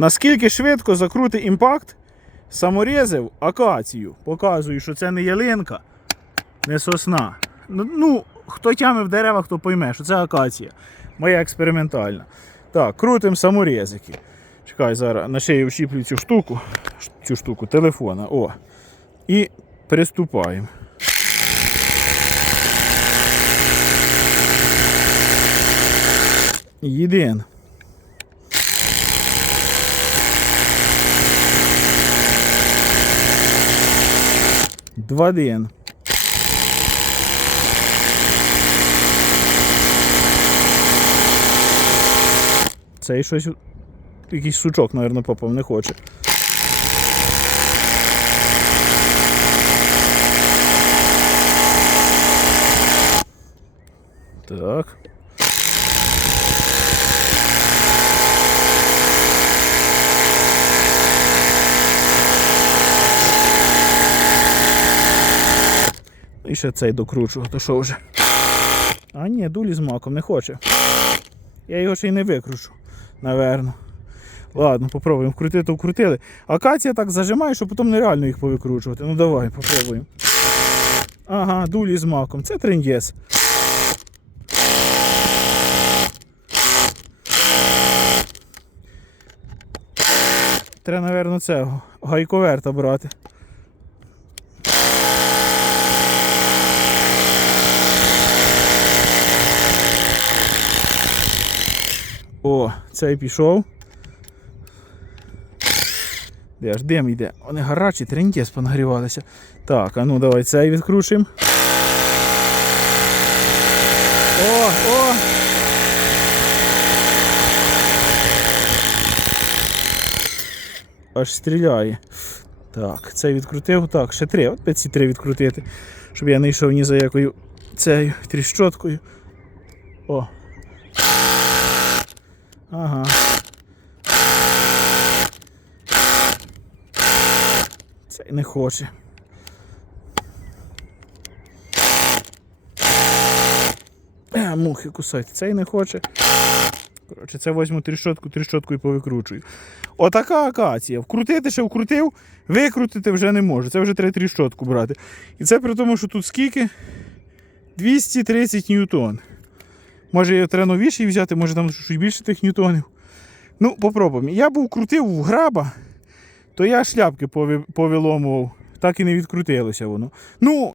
Наскільки швидко закрути імпакт саморізив акацію. Показую, що це не ялинка, не сосна. Ну, ну, хто тяме в деревах, хто пойме, що це акація. Моя експериментальна. Так, крутимо саморізики. Чекай, зараз на шею вщіплю цю штуку, цю штуку телефона. О. І приступаємо. Єдин. Два дин. Цей щось. Якийсь сучок, мабуть, попав, не хоче. Так. І ще цей докручу, то що вже. А ні, дулі з маком не хоче. Я його ще й не викручу, наверно. Ладно, попробуємо. Вкрутити, вкрутили. Акація так зажимає, що потім нереально їх повикручувати. Ну давай, попробуємо. Ага, дулі з маком. Це трендєс. Треба, напевно, цього гайковерта брати. О, цей пішов. Де ж дим йде? Вони гарячі, трендєс понагрівалися. Так, а ну давай цей відкручуємо. О, о! Аж стріляє. Так, цей відкрутив. Так, ще три. От ці три відкрутити. Щоб я не йшов ні за якою цією тріщоткою. О. Ага. Цей не хоче. Е, мухи кусать. Цей не хоче. Коротше, це возьму тріщотку, тріщотку і повикручую. Отака акація. Вкрутити ще вкрутив, викрутити вже не можу. Це вже треба тріщотку брати. І це при тому, що тут скільки? 230 ньютон. Може я треба новіший взяти, може там щось більше тих ньютонів. Ну, попробуємо. Я був крутив в граба, то я шляпки повиломував, так і не відкрутилося воно. Ну,